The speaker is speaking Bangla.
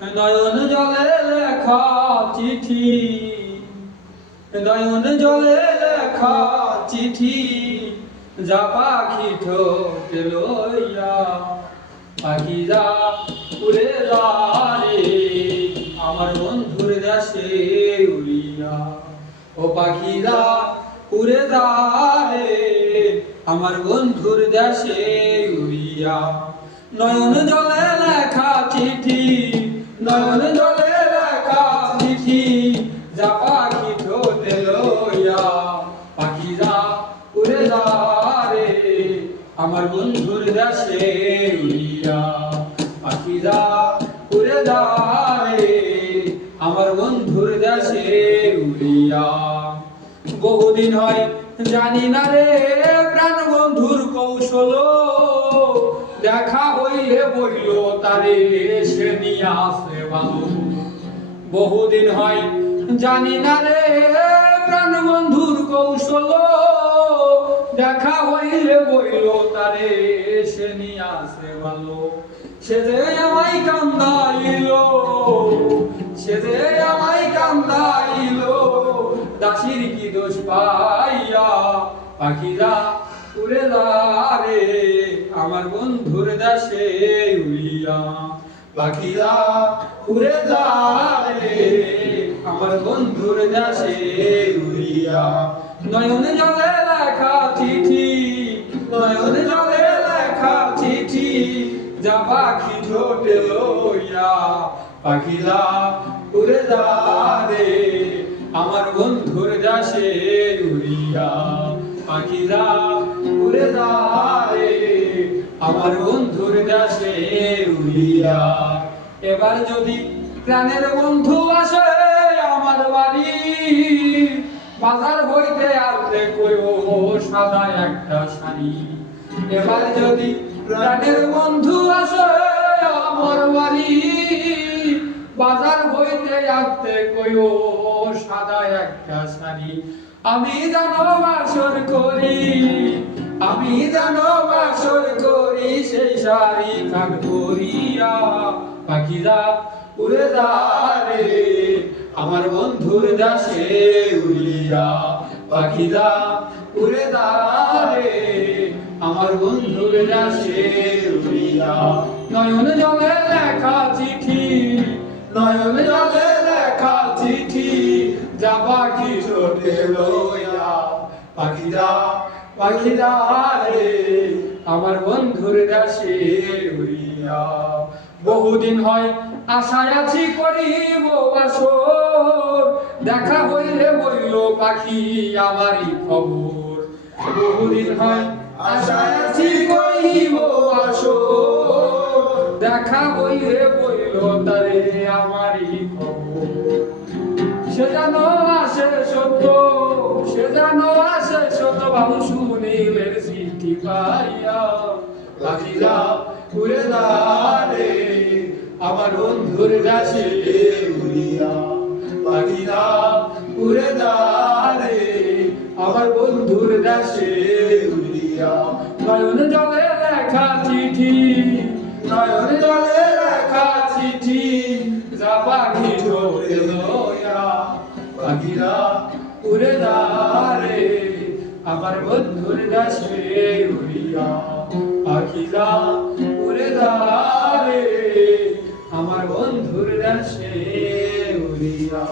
নয়ন জলে লেখা চিঠি, নয়ন জলে লেখা চিঠি, যা পাখি ঠোঁটে লইয়া, পাখিরা উড়ে যায় আমার বন্ধুর দেশে উড়িয়া। ও পাখিরা উড়ে যায় আমার বন্ধুর দেশে উড়িয়া। নয়ন জলে লেখা চিঠি, নয়ন জলে লেখা চিঠি, যা পাখি ঠোঁটে লইয়া, পাখিরা উড়ে যায় আমার বন্ধুর দেশে উড়িয়া। পাখিরা উড়ে যায় আমার বন্ধুর দেশে উড়িয়া। বহুদিন হয় জানি না রে প্রাণ বন্ধুর কৌশল, দেখা হইলে বইল তারে সে নিয়ে আসে ভালো। বহুদিন হয় জানি না রে প্রাণ বন্ধুর কৌশল, দেখা হইলে বইল তারে সে নিয়ে আসে ভালো। সে যে আমায় কান্দাইল, সে যে আমায় কান্দাইল, দাসির কি দোষ পাইয়া, পাখিরা উড়ে যায় আমার বন্ধুর দেশে উড়িয়া। পাখিরা উড়ে যায় আমার বন্ধুর দেশে উড়িয়া। নয়ন জলে লেখা চিঠি, নয়ন জলে লেখা চিঠি, যা পাখি ঠোঁটে লইয়া, পাখিরা উড়ে যায় আমার বন্ধুর দেশে উড়িয়া। পাখিরা উড়ে যায় আমার বন্ধুর দেশে উড়িয়া। এবার যদি প্রাণের বন্ধু আসে আমার বাড়ি, বাজার হইতে আনতে কইও সাদা একটা শাড়ি। এবার যদি প্রাণের বন্ধু আসে আমার বাড়ি, বাজার হইতে আনতে কইও সাদা একটা শাড়ি। আমি জানো বাসর করি, আমি জানো বাসর করি, সেই শাড়ি কাক করিয়া, পাখিরা উড়ে যায় আমার বন্ধুর দেশে উড়িয়া। পাখিরা উড়ে যায় আমার বন্ধুর দেশে উড়িয়া। নয়ন জলে লেখা চিঠি, নয়ন জলে লেখা চিঠি, যা পাখি ঠোঁটে লইয়া, পাখিরা পাখিরা রে আমার বন্ধুর দেশে উড়িয়া। বহুদিন হয় আশায় আছি করিব বাসর, দেখা হইলে বইল পাখি আমারই খবর। বহুদিন হয় আশায় আছি করিব বাসর, দেখা হইলে বইল তারে আমারই খবর। সে জানো আসে সত্য, সে জানো আসে সত্য, বাবু শুনিলের চিঠি পাইয়া, পাখিরা উড়ে যায় আমার বন্ধুর দেশে উড়িয়া। পাখিরা উড়ে যায় আমার বন্ধুর দেশে উড়িয়া। নয়ন জলে লেখা চিঠি, নয়ন জলে লেখা চিঠি, যা পাখি ঠোঁটে লইয়া, পাখিরা উড়ে যায় আমার বন্ধুর দেশে উড়িয়া। পাখিরা উড়ে যায় আমার বন্ধুর দেশে উড়িয়া।